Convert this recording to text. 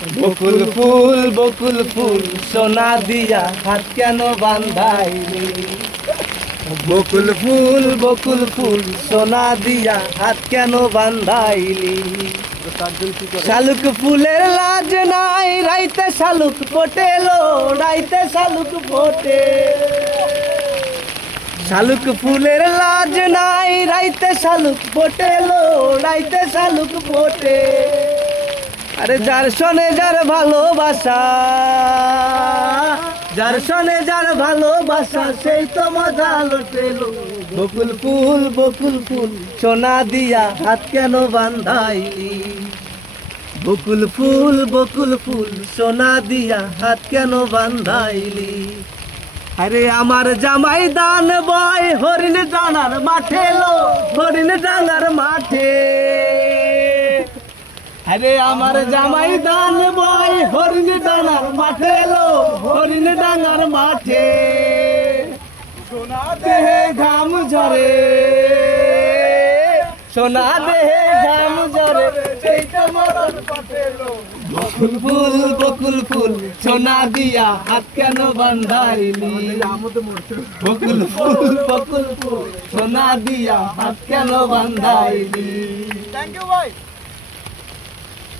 বকুল ফুল বকুল ফুল, সোনা দিয়া হাত কেন বান্ধাই? বকুল ফুল বকুল ফুল, সোনা দিয়া হাত কেন বান্ধাইলি শালুক ফুলের লাজ নাই, রাইতে শালুক ফোটেলো রাইতে শালুক ফোটে। শালুক ফুলের লাজ নাই, রাইতে শালুক ফোটেলো রাইতে শালুক ফোটে। আরে যার শোনে যার ভালোবাসা, যার শোনে যার ভালোবাসা, সেই তো মজা লোটেলো। বকুল ফুল বকুল ফুল, সোনা দিয়া হাত কেন বান্ধাইলি? বকুল ফুল বকুল ফুল, সোনা দিয়া হাত কেন বান্ধাইলি? আরে আমার জামাই দান বয়, হরিণ ডানার মাঠে লো, হরিণ ডানার মাঠে। আরে আমার জামাই দান বয়, হরিণ ডানার মাঠে লো হরিণ ডানার মাঠে। সোনা দেহে ঘাম ঝরে, সোনা দেহে ঘাম ঝরে বকুল ফুল বকুল ফুল, সোনা দিয়া হাত কেন বান্ধাইলি? বকুল ফুল বকুল ফুল, সোনা দিয়া হাত কেন বান্ধাইলি? থ্যাংক ইউ ভাই।